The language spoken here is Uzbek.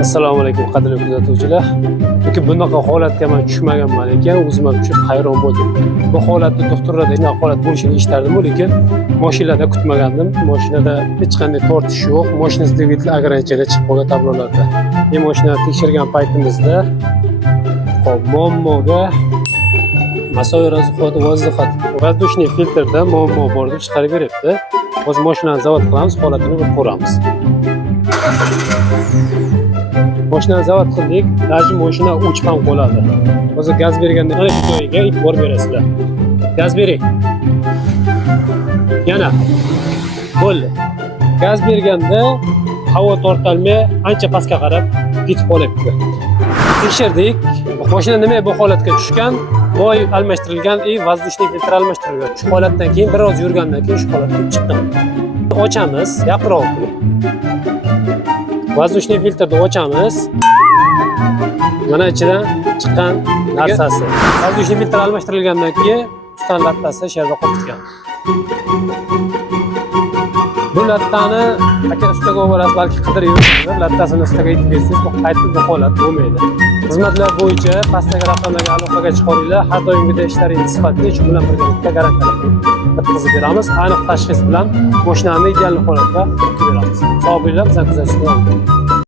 Assalomu alaykum qadrli kuzatuvchilar. Lekin bunaqa holatga men tushmaganman ekan, o'zim ham tushib hayron bo'ldim. Bu holatda doktorlarda bunaqa holat bo'lishini eshitdim, lekin mashinada kutmagandim. Mashinada hech qanday tortish yo'q. Mashinasi dvigatel ограничение chiqib qolgan tablolarda. Men mashinani tekshirgan paytimizda muammoga masoir воздушный filtrda muammo bor deb chiqarib beryapti. Biz mashinani zavod qilamiz, holatini bir ko'ramiz. Mashinani zavod qildik, даже mashina o'chib ham qoladi. Hozir gaz berganda mana shu joyiga e'tibor berasizlar. Gaz bering. Yana. Bo'ldi. Gaz berganda havo tortalmay ancha pastga qarab ketib qolyapti. Tekshirdik. Mashina nima bu holatga tushgan? Moy almashtirilgan, воздушный filtr almashtirilgan. Shu holatdan keyin biroz yurgandan keyin shu holatga chiqdi. Ochamiz, yaqinroq. Воздушный filtrni ochamiz. Mana ichidan chiqqan narsasi. Воздушный filtr almashtirilgandan keyin ustan lattasi shu yerda qolib ketgan. Bu lattani aka ustaga o'rasiz, balki qidirib yuribsiz, lattasini ustaga aytib bersangiz, bu qaytib bu holat bo'lmaydi. Xizmatlar bo'yicha pastdagi raqamlarga aloqaga chiqaringlar. Har doimgidek ishlaringiz sifatli, shu bilan birgalikda garantiya bitkazib beramiz. Aniq tashxis bilan mashinani ideal holatga beramiz. Sog' bo'linglar, bizani kuzatishda